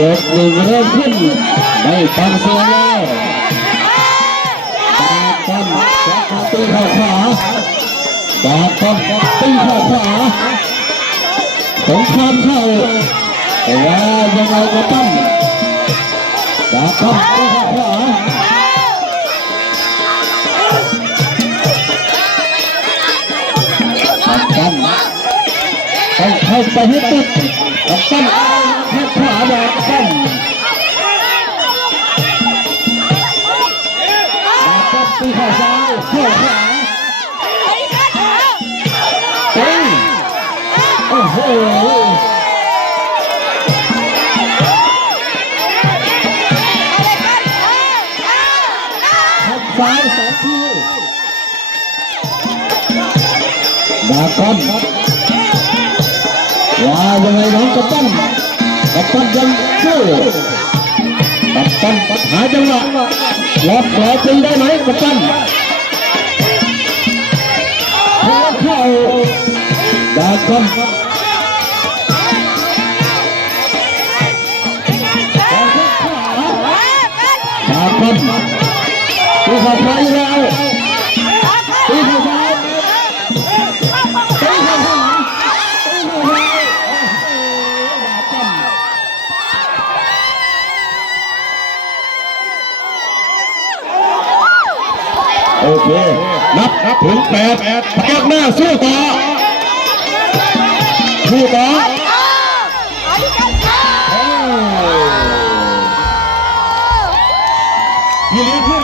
ยกหนึ่งเริ่มขึ้นไม่ฟังเสียงแล้วดาบป้อมจะเข้าตีเข้าขวาดาบป้อมตีเข้าขวาสงครามเข้าแต่ว่ายังไงก็ป้อมดาบป้อมตีเข้าขวาต้องเข้าไปให้ติดกับต้นแค่ขวาแบบต้นตีข้าซ้ายเข้าขวาตีโอ้โหซ้ายสองทีดาก้อนว่ายังไงน้องกัปตันยังสู้กัปตันหาจังหวะล็อกแผลจริงได้ไหมกัปตันเข้าดาก้อนดาก้อนตีเข้าซ้ายแล้วตีเข้าซ้ายโอเคนับถึง8พยักหน้าสู้ต่อพี่เลี้ยง